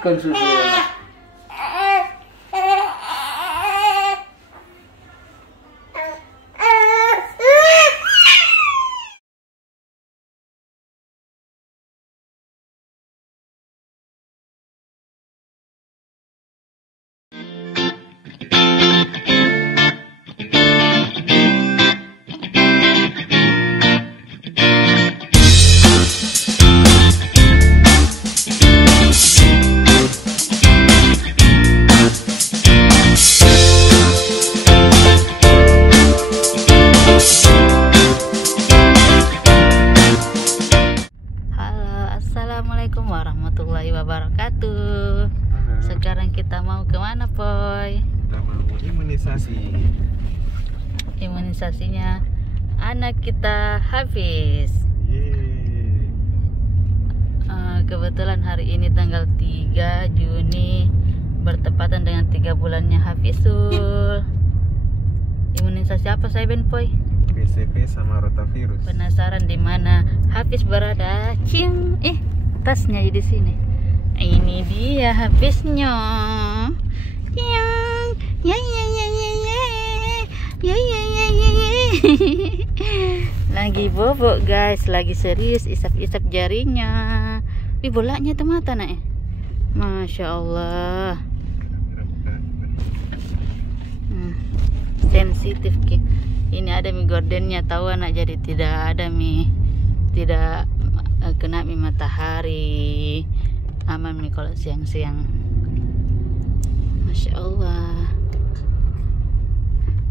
Ikan susu enak. Assalamualaikum warahmatullahi wabarakatuh. Sekarang kita mau kemana, Boy? Kita mau imunisasi. Imunisasinya anak kita Hafiz. Kebetulan hari ini tanggal 3 Juni bertepatan dengan 3 bulannya Hafizul. Imunisasi apa saya, Ben, Boy? PCV sama rotavirus. Penasaran di mana Hafiz berada? Cing, tasnya di sini. Ini dia Hafiznya. Cing, ya. Lagi bobok, guys, lagi serius isap-isap jarinya. Bolanya tuh mata nak. Masya Allah. Sensitif ki. Ini ada mie gordennya, tahu anak, jadi tidak ada mie, tidak kena mie matahari, aman mie kalau siang-siang. Masya Allah.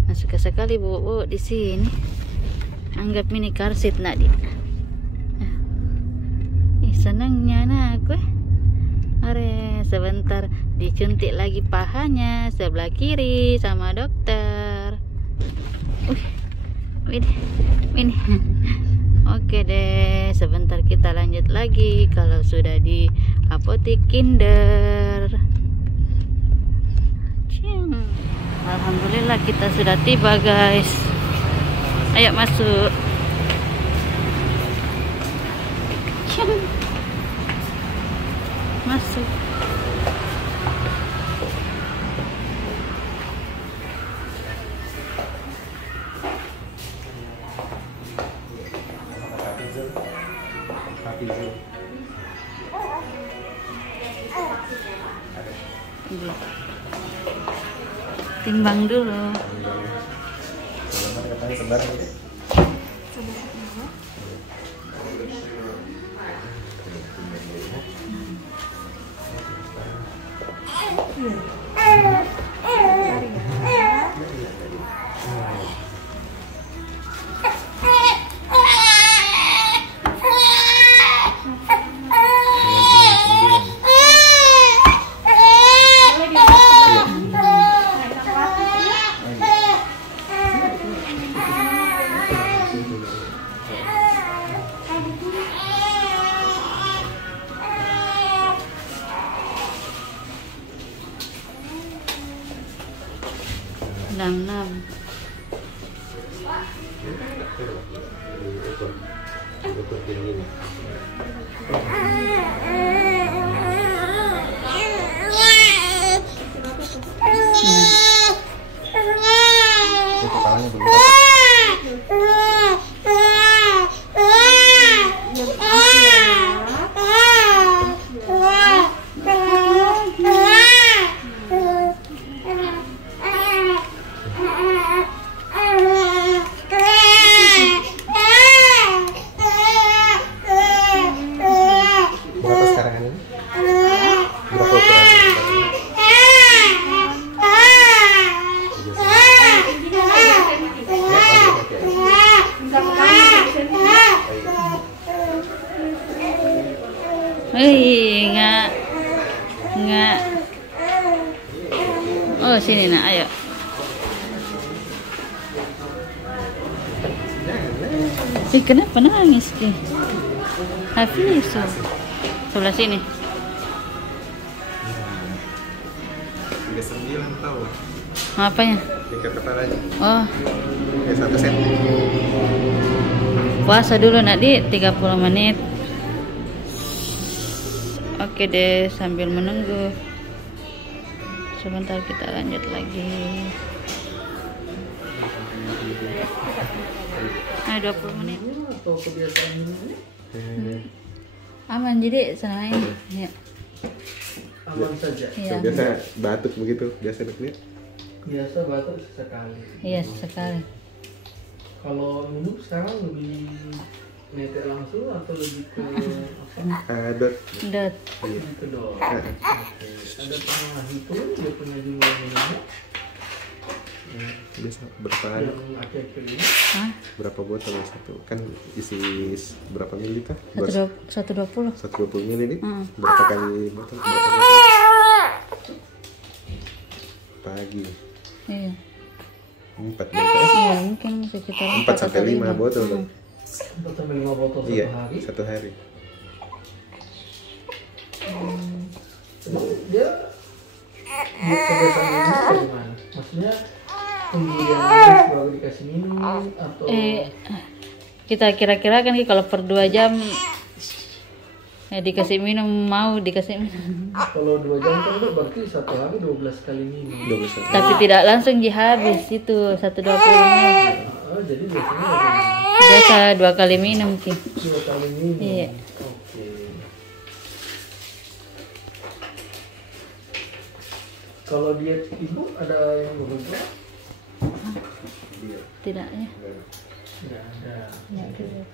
Nah, suka sekali bu di sini. Anggap mini karsit nak di. Senangnya anakku. Are sebentar dicuntik lagi pahanya sebelah kiri sama dokter. Ini. Oke deh, sebentar kita lanjut lagi kalau sudah di apotek Kinder. Alhamdulillah kita sudah tiba, guys. Ayo masuk. Masuk. Timbang dulu. Enam. Enggak. Oh, sini nak, ayo. Kenapa nangis ki? Hafiz, sebelah sini. 39 tahu. Apanya? Dekat kepalanya. Oh. 1 cm. Puasa dulu nak di 30 menit. Oke deh, sambil menunggu sebentar kita lanjut lagi. Nah, 20 menit. Atau kebiasaan minumnya Aman jadi senang aja. Ya. aman saja. Iya. Biasa batuk begitu, biasa deknya. Biasa batuk sesekali. Iya, sekali. Kalau minum sekarang lebih netek langsung atau lebih ke apa? Dot. Dot. Lebih ke dot. Oke. Ada pernah hitung dia punya jumlah minumnya Biasa berapa yang akhir-akhir ini? Hah? berapa botol ya satu? Kan isi berapa mili kah? 120. 120 mili nih. Hmm. Berapa kali botol? Berapa botol? Pagi. Iya. 4 botol. Iya, mungkin sekitar 4 sampai 5 botol. Hmm. 4 sampai 5 botol Iya, satu hari. satu hari. Emang dia kebiasaan minum dari mana? Maksudnya kemudian habis baru dikasih minum atau Kita kira-kira kan kalau per 2 jam dikasih minum, mau dikasih minum. kalau 2 jam kan Dok, berarti satu hari 12 kali minum. 12 hari. Tapi tidak langsung habis itu 120 menit. Jadi biasanya ada Biasa 2 kali minum Ki. 2 kali minum. Iya. Oke. Kalau diet ibu ada yang berubah? Tidak ya. Tidak ada. Ya, tidak.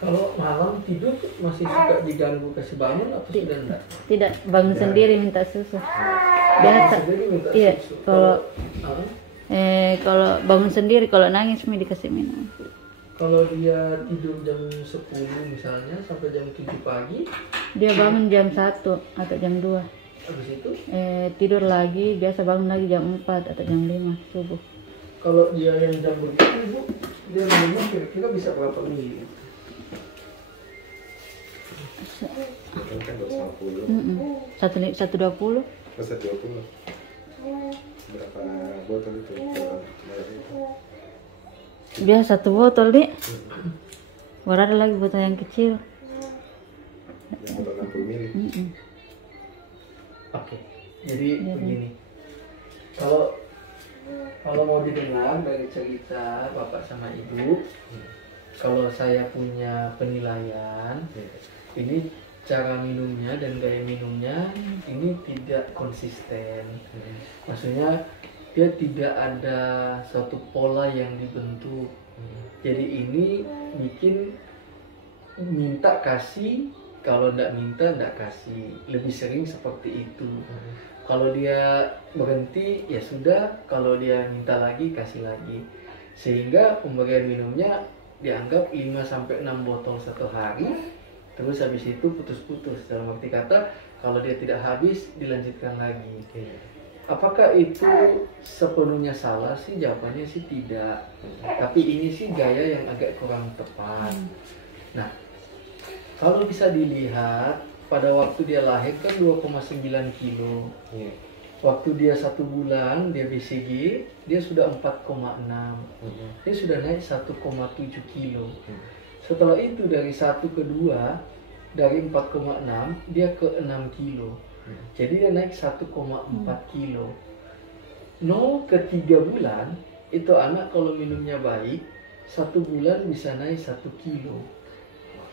Kalau malam tidur masih suka diganggu kasih bangun atau sudah enggak? Tidak, bangun sendiri minta susu. Biasa. Sendiri minta Iya, susu. kalau Ah, kalau bangun sendiri, kalau nangis mi dikasih minum. kalau dia tidur jam 10 misalnya sampai jam 7 pagi, Dia bangun jam 1 atau jam 2. habis itu Tidur lagi, biasa bangun lagi jam 4 atau jam 5 subuh. kalau dia yang jam begitu ibu, dia minumnya kira-kira bisa berapa mili? Kan 250. 120. 120. Berapa botol itu? Biasa 1 botol deh. Baru ada lagi botol yang kecil. Yang botol 60 mili. Oke, jadi begini. Kalau mau didengar dari cerita bapak sama ibu, kalau saya punya penilaian, ini cara minumnya dan gaya minumnya ini tidak konsisten. Maksudnya dia tidak ada suatu pola yang dibentuk. Jadi ini bikin minta kasih, kalau nggak minta nggak kasih, lebih sering seperti itu. Kalau dia berhenti ya sudah, kalau dia minta lagi kasih lagi, sehingga pemberian minumnya dianggap 5-6 botol satu hari, terus habis itu putus-putus. Dalam arti kata kalau dia tidak habis dilanjutkan lagi. Apakah itu sepenuhnya salah sih? Jawabannya sih tidak. Tapi ini sih gaya yang agak kurang tepat. Nah, kalau bisa dilihat pada waktu dia lahir kan 2,9 kilo. Waktu dia 1 bulan dia BCG dia sudah 4,6. Dia sudah naik 1,7 kilo. Setelah itu dari 1 ke 2, dari 4,6 dia ke 6 kilo. Jadi dia naik 1,4 kilo. 0 ke 3 bulan itu anak kalau minumnya baik 1 bulan bisa naik 1 kilo.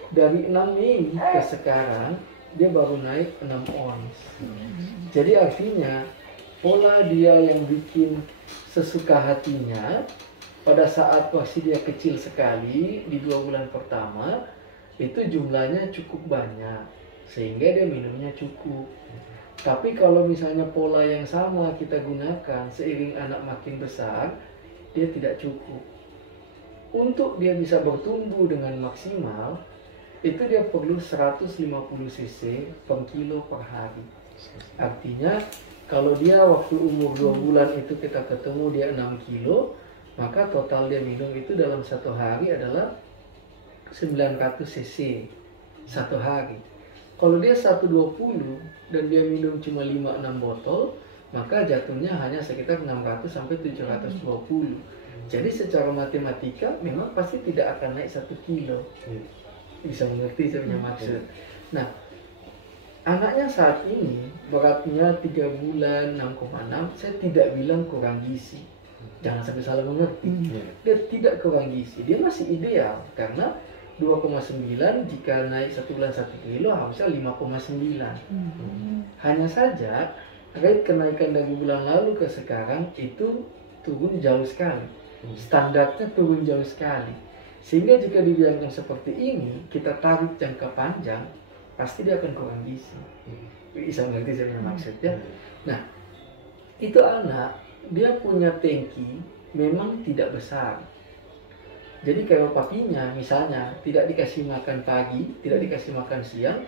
Dari 6 Mei ke sekarang dia baru naik 6 ons. Jadi artinya pola dia yang bikin sesuka hatinya pada saat masih dia kecil sekali di 2 bulan pertama itu jumlahnya cukup banyak sehingga dia minumnya cukup. Tapi kalau misalnya pola yang sama kita gunakan seiring anak makin besar, dia tidak cukup. Untuk dia bisa bertumbuh dengan maksimal, itu dia perlu 150 cc per kilo per hari. Artinya kalau dia waktu umur 2 bulan itu kita ketemu dia 6 kilo, maka total dia minum itu dalam 1 hari adalah 900 cc satu hari. Kalau dia 120 dan dia minum cuma 5-6 botol, maka jatuhnya hanya sekitar 600 sampai 720. Jadi secara matematika memang pasti tidak akan naik 1 kilo. Bisa mengerti saya punya maksud. Nah, anaknya saat ini beratnya 3 bulan 6,6, saya tidak bilang kurang gizi. Jangan sampai salah mengerti. Dia tidak kurang gizi, dia masih ideal karena 2,9 jika naik 1 bulan 1 kilo harusnya 5,9. Hanya saja rate kenaikan dari bulan lalu ke sekarang itu turun jauh sekali. Standarnya turun jauh sekali. Sehingga jika dibiarkan seperti ini, kita tarik jangka panjang, pasti dia akan kurang gizi. Bisa mengerti saya maksudnya? Nah, itu anak, dia punya tangki memang tidak besar. Jadi kalau papinya misalnya tidak dikasih makan pagi, tidak dikasih makan siang,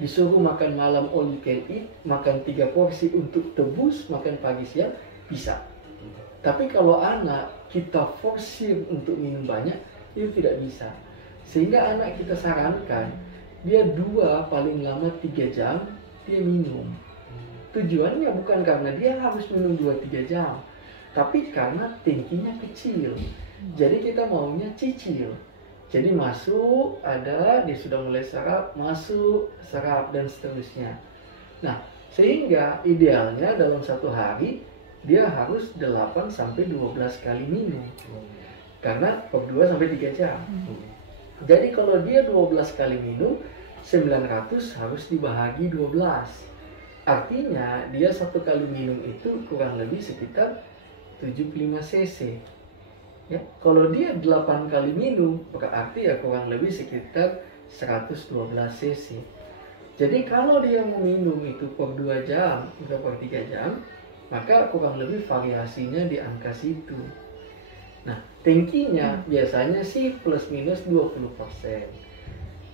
disuruh makan malam all you can eat, makan 3 porsi untuk tebus makan pagi siang, bisa. Tapi kalau anak kita forsir untuk minum banyak, itu tidak bisa. Sehingga anak kita sarankan, dia 2 paling lama 3 jam, dia minum. Tujuannya bukan karena dia harus minum 2-3 jam, tapi karena tangkinya kecil. Jadi kita maunya cicil. Jadi masuk, ada, dia sudah mulai serap, masuk, serap, dan seterusnya. Nah, sehingga idealnya dalam 1 hari, dia harus 8-12 kali minum. Karena per 2-3 jam. Jadi kalau dia 12 kali minum, 900 harus dibahagi 12. Artinya dia 1 kali minum itu kurang lebih sekitar 75 cc. Ya, kalau dia 8 kali minum, berarti ya kurang lebih sekitar 112 cc. Jadi kalau dia mau minum itu per 2 jam atau per 3 jam, maka kurang lebih variasinya di angka situ. Nah, tangkinya biasanya sih plus minus 20%.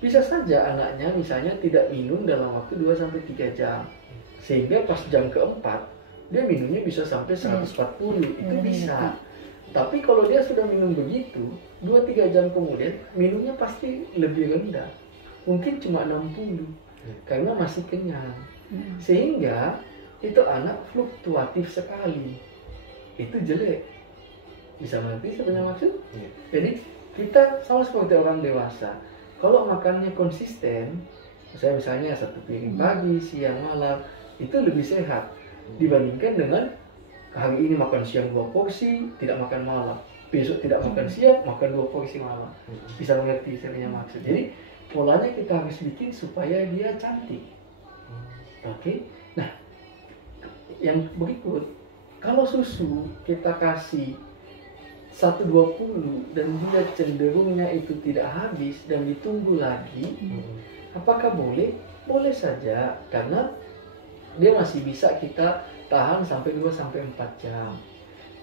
Bisa saja anaknya misalnya tidak minum dalam waktu 2-3 jam. Sehingga pas jam keempat, dia minumnya bisa sampai 140, itu bisa. Tapi kalau dia sudah minum begitu, 2-3 jam kemudian minumnya pasti lebih rendah. Mungkin cuma 60, karena masih kenyang. Sehingga itu anak fluktuatif sekali. Itu jelek. Bisa mengerti sebenarnya maksud? Jadi kita sama seperti orang dewasa. Kalau makannya konsisten, misalnya 1 piring pagi, siang, malam, itu lebih sehat dibandingkan dengan hari ini makan siang 2 porsi, tidak makan malam. Besok tidak makan siang, makan 2 porsi malam. Bisa mengerti sebenarnya maksud. Jadi polanya kita harus bikin supaya dia cantik. Oke. Nah, yang berikut, kalau susu kita kasih 120 dan dia cenderungnya itu tidak habis dan ditunggu lagi, apakah boleh? Boleh saja, karena dia masih bisa kita tahan sampai 2-4 jam.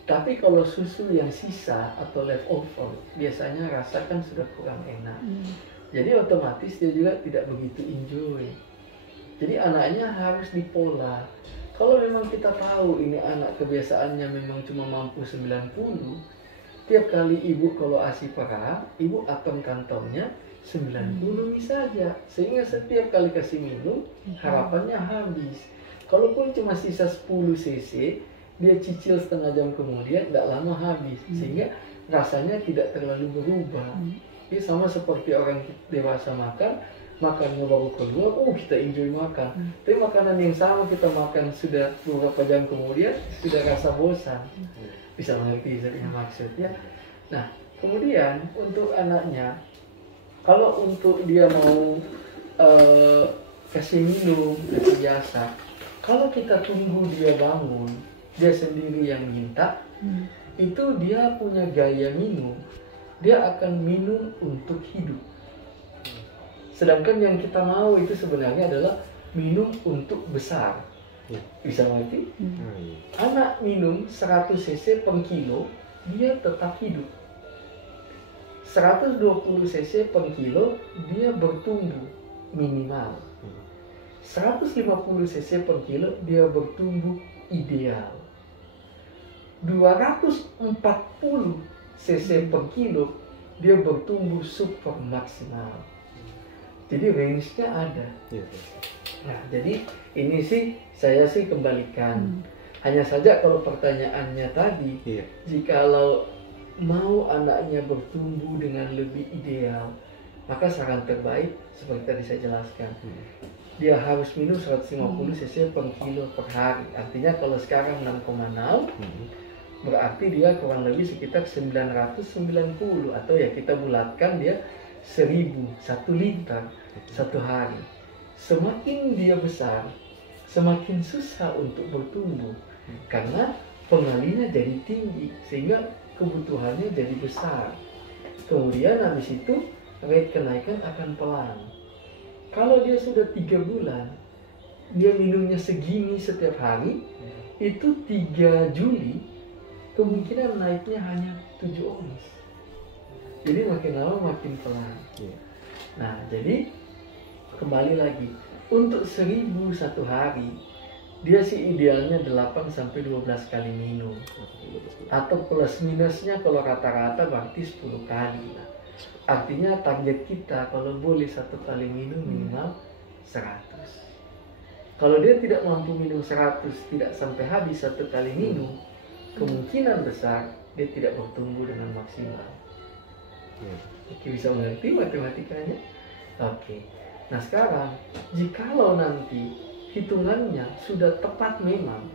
Tapi kalau susu yang sisa atau leftover, biasanya rasakan sudah kurang enak. Jadi otomatis dia juga tidak begitu enjoy. Jadi anaknya harus dipola. Kalau memang kita tahu ini anak kebiasaannya memang cuma mampu 90, tiap kali ibu kalau ASI perah, ibu atom kantongnya 90 saja. Sehingga setiap kali kasih minum, harapannya habis. Kalaupun cuma sisa 10 cc, dia cicil setengah jam kemudian, tidak lama habis. Sehingga rasanya tidak terlalu berubah. Ini sama seperti orang dewasa makan, makannya baru keluar, kita enjoy makan. Tapi makanan yang sama kita makan sudah beberapa jam kemudian, sudah rasa bosan. Bisa mengerti saya maksudnya. Nah, kemudian untuk anaknya, kalau untuk dia mau kasih minum, kasih biasa, kalau kita tunggu dia bangun, dia sendiri yang minta, itu dia punya gaya minum. Dia akan minum untuk hidup. Sedangkan yang kita mau itu sebenarnya adalah minum untuk besar. Bisa mengerti? Anak minum 100 cc per kilo, dia tetap hidup. 120 cc per kilo, dia bertumbuh minimal. 150 cc per kilo, dia bertumbuh ideal. 240 cc per kilo, dia bertumbuh super maksimal. Jadi range-nya ada. Nah, jadi ini sih saya kembalikan. Hanya saja kalau pertanyaannya tadi, jikalau mau anaknya bertumbuh dengan lebih ideal, maka saran terbaik seperti tadi saya jelaskan. dia harus minum 150 cc per kilo per hari. Artinya kalau sekarang 6,6 berarti dia kurang lebih sekitar 990, atau ya kita bulatkan dia 1000, 1 liter satu hari. Semakin dia besar, semakin susah untuk bertumbuh karena pengalinya jadi tinggi sehingga kebutuhannya jadi besar. Kemudian habis itu rate kenaikan akan pelan. Kalau dia sudah 3 bulan, dia minumnya segini setiap hari, itu 3 Juli kemungkinan naiknya hanya 7 ons. Jadi makin lama makin pelan. Nah, jadi kembali lagi, untuk 1000 satu hari, dia sih idealnya 8 sampai 12 kali minum. Atau plus minusnya kalau rata-rata berarti 10 kali. Artinya target kita kalau boleh 1 kali minum minimal 100. Kalau dia tidak mampu minum 100, tidak sampai habis 1 kali minum, kemungkinan besar dia tidak bertumbuh dengan maksimal. Oke, bisa mengerti matematikanya? Oke. Nah sekarang, jikalau nanti hitungannya sudah tepat memang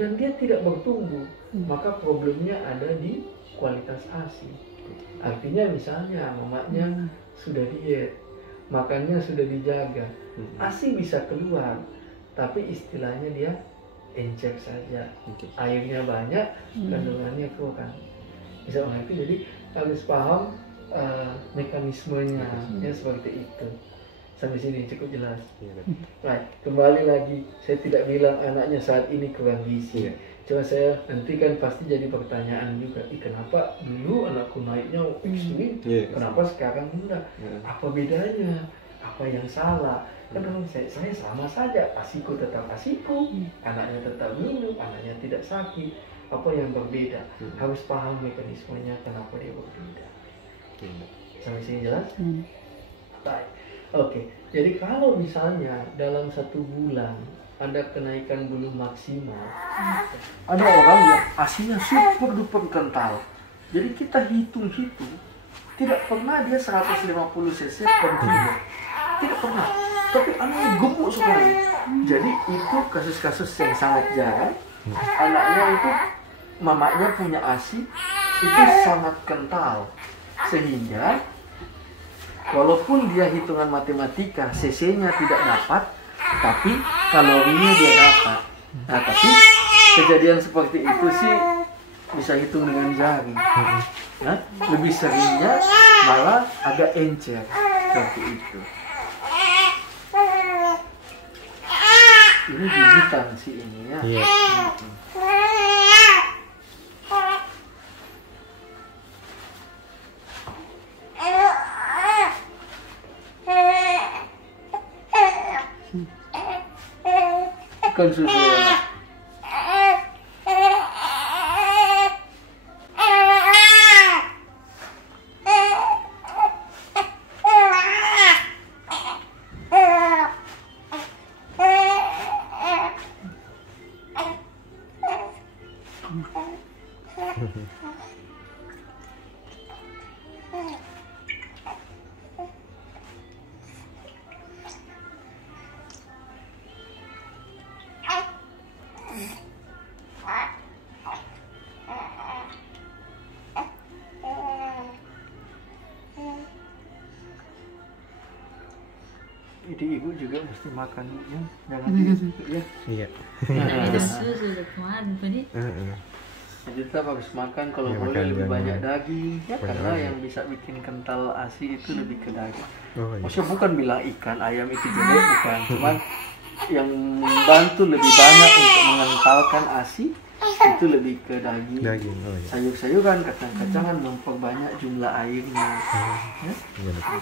dan dia tidak bertumbuh, maka problemnya ada di kualitas ASI. Artinya misalnya mamanya sudah diet, makannya sudah dijaga, ASI bisa keluar, tapi istilahnya dia encer saja, airnya banyak, kandungannya kurang. Bisa mengerti? Jadi harus paham mekanismenya, ya seperti itu. Sampai sini cukup jelas. Right, kembali lagi, saya tidak bilang anaknya saat ini kurang gizi. Cuma saya nanti kan pasti jadi pertanyaan juga, kenapa dulu anakku naiknya ekstrim, kenapa sekarang enggak? Apa bedanya? Apa yang salah? Kan saya sama saja, asiku tetap asiku, anaknya tetap minum, anaknya tidak sakit. Apa yang berbeda? Harus paham mekanismenya kenapa dia berbeda. Sampai sini jelas? Baik. Oke, jadi kalau misalnya dalam 1 bulan ada kenaikan bulu maksimal, ada orang yang asinya super duper kental. Jadi kita hitung-hitung, tidak pernah dia 150 cc per kilo, tidak pernah. Tapi anaknya gemuk sekali. Jadi itu kasus-kasus yang sangat jarang. Anaknya itu, mamanya punya asi itu sangat kental, sehingga walaupun dia hitungan matematika cc-nya tidak dapat, tapi kalorinya dia dapat. Nah, tapi kejadian seperti itu sih bisa hitung dengan jari. Nah, lebih seringnya malah agak encer seperti itu. Ini gigitan sih ini ya. Bukan susu ya. Jadi ibu juga mesti makan ya, jangan ya. Iya. Ada susu kemarin tadi. Jadi tetap harus makan, kalau Ya, boleh makan lebih yang banyak daging ya, karena daging. yang bisa bikin kental ASI itu lebih ke daging. Oh, iya. Maksudnya bukan bilang ikan, ayam itu jelek, bukan. Cuman yang membantu lebih banyak untuk mengentalkan ASI itu lebih ke daging. Daging. Oh iya. Sayur-sayuran, kacang-kacangan memperbanyak jumlah airnya. Ya? Iya, betul.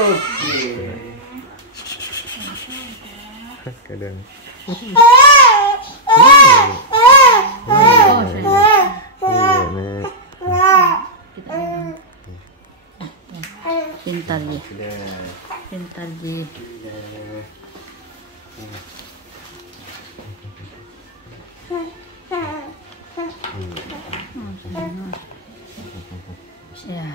Oke. Kadang. Oh, saya. Iya, Nek. Pintar ya. Sudah. Pintar lagi. Ya.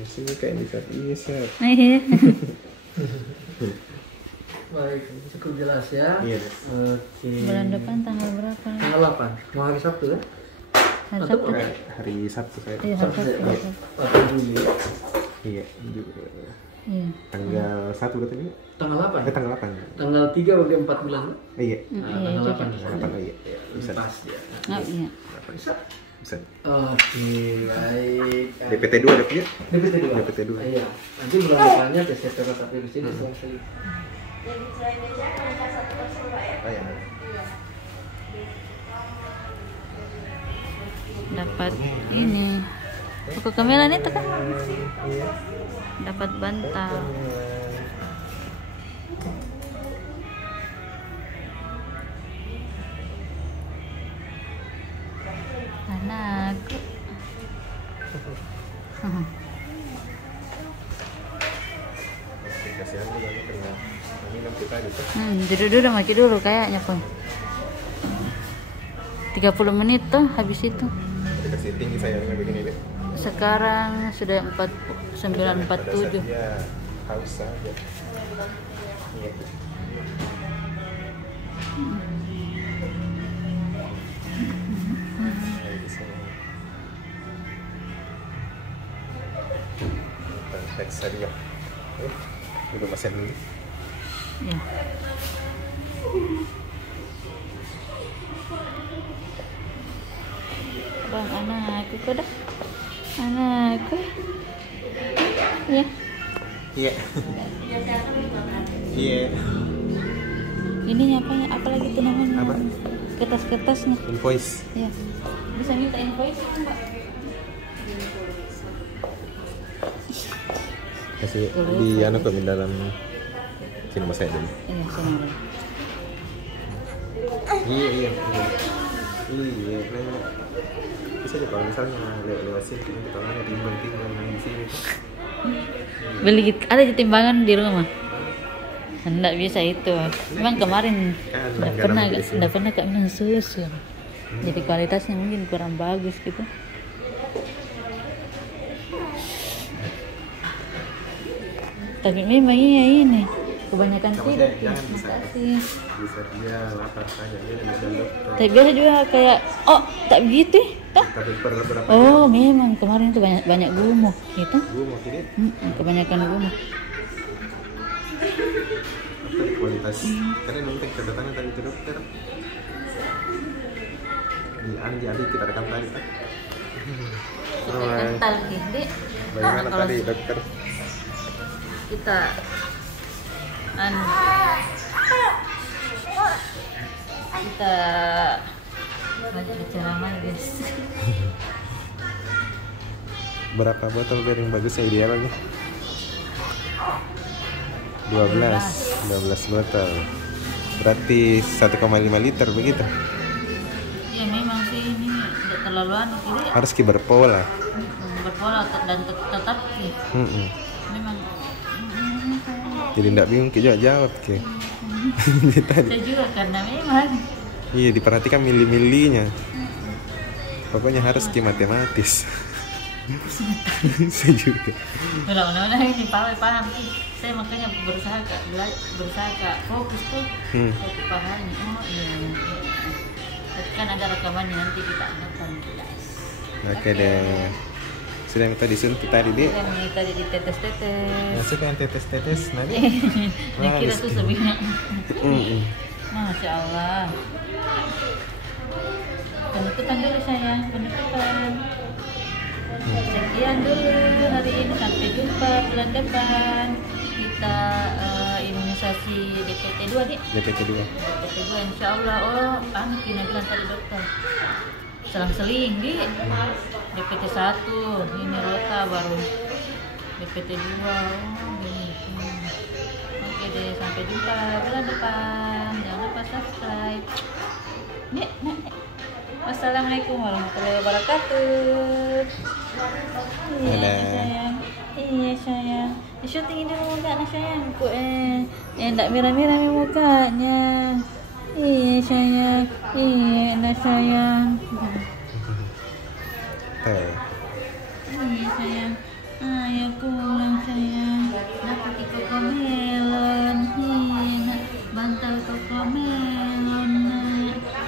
Isinya kayak di saat iya Sat. Baik, cukup jelas ya. Iya. Oke. Bulan depan tanggal berapa? Tanggal 8, mau hari Sabtu kan? Hari Atau Sabtu. Hari Sabtu saya. Iya, hari Sabtu. Atau Juli. Iya. Iya. Tanggal 1 katanya. Tanggal 8. Tanggal 8. Tanggal 3 bagi 4 bulan. Iya. Nah, Iya, tanggal cocok. 8. 8 iya. Bisa. Pas ya. Oh iya. Bisa. Bisa. Oke, baik. DPT 2 ada punya? DPT 2. DPT 2. Iya. Nanti bulan depannya PCP tetap di sini selesai. Oh ya. Dapat ini. Buku kemelan itu kan? Iya. Dapat bantal. Anakku. Kasihan dia ini kena minum kita gitu. Dulu maki dulu kayaknya pun. 30 menit tuh habis itu. Dikasih tinggi sayangnya begini deh. Sekarang sudah Pada 9.47. saat dia haus saja. Iya. Periksa dia. Dulu mesin dulu. Ya. Bang, anakku kok dah. Anakku. Ya. Iya. Iya. Ini apa lagi tuh namanya? Apa? Kertas-kertasnya. Invoice. Ya. Bisa minta invoice, Mbak? Kasih di anu kok di dalam sini mas saya dulu. Iya, sini. Iya. Iya. Nah, bisa deh kalau misalnya lewat sini kita nanya timbang di sini. Beli gitu. Ada timbangan di rumah. Enggak bisa itu. Memang kemarin enggak pernah Kak minum susu. Jadi kualitasnya mungkin kurang bagus gitu. Tapi memang iya ini kebanyakan tidur. Makasih. Bisa dia lapar saja dia dengan dokter. Tapi biasa juga kayak tak begitu tak? Tapi berapa Oh memang kemarin itu banyak gumuk gitu. gue mau ini Kebanyakan gumuk. kualitas karena nanti kedatangan tadi itu dokter di Andi kita rekam tadi kan. Kental gede. Bagaimana Kalau tadi dokter? kita kita banyak bicara lagi guys. Berapa botol bir yang bagusnya idealnya? 12 botol. Berarti 1,5 liter begitu. Ya memang sih ini tidak terlalu anu jadi Harus berpola. berpola dan tetap memang Jadi enggak bingung jawab ke. saya juga karena memang Iya, diperhatikan mili-milinya. Pokoknya harus matematis. Saya juga. Mudah-mudahan ini paham sih. Saya makanya berusaha kak fokus tuh untuk pahamnya. Oh iya. Tapi kan ada rekamannya nanti kita angkat guys. Oke deh. Sudah minta disuntik tadi deh. Saya minta di tetes-tetes. Masih pengen tetes-tetes nanti. Ini kira tuh sebenarnya. Masya Allah. Penutupan dulu sayang, penutupan. Sekian dulu hari ini, sampai jumpa bulan depan. Kita imunisasi DPT 2 nih. DPT 2. DPT 2 insya Allah. Oh, Kina bilang tadi dokter. Selang-seling di DPT 1, ini rota baru DPT 2. Oh, gitu. Oke deh, sampai jumpa bulan depan. Jangan lupa lupa subscribe. Nek. Wassalamualaikum warahmatullahi wabarakatuh. Iya sayang. Iya sayang. Syuting dulu enggak nak sayang? Kok enggak merah-merah mukanya. Iya sayang. Iya nak sayang. Iya sayang. Ayo pulang sayang. Nak pakai kokomelon. Iya, bantal kokomelon.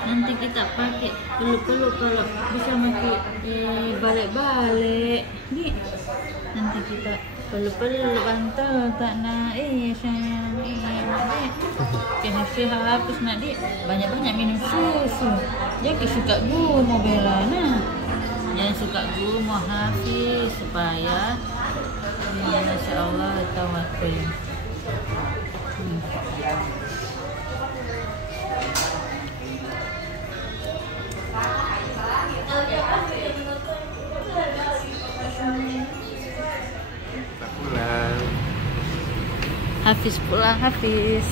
Nanti kita pakai peluk-peluk kalau bisa pakai balik-balik. Nih. Nanti kita peluk-peluk bantal tak nak. Iya sayang. Iya nak. Kena habis nak dik. Banyak-banyak minum susu. Jangan suka gumo Bella nah. Jangan suka gumo Hafiz supaya ya Masya Allah tawakal. Pulang. Hafiz pulang Hafiz.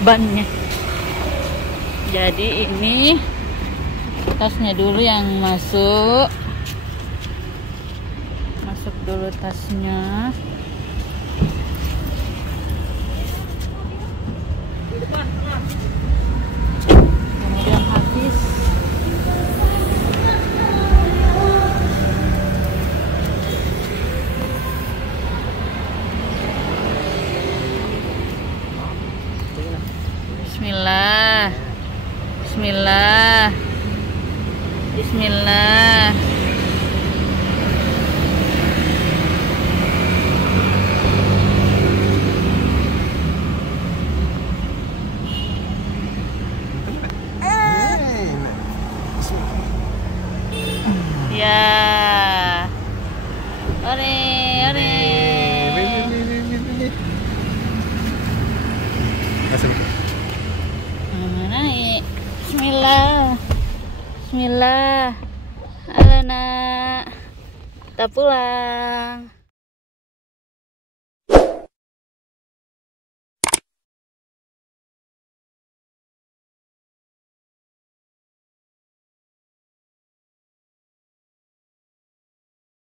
Bannya. Jadi ini tasnya dulu yang masuk dulu tasnya. Kemudian Hafiz Bismillah. Ya. Ore. Naik. Bismillah. Halo nak. Kita pulang.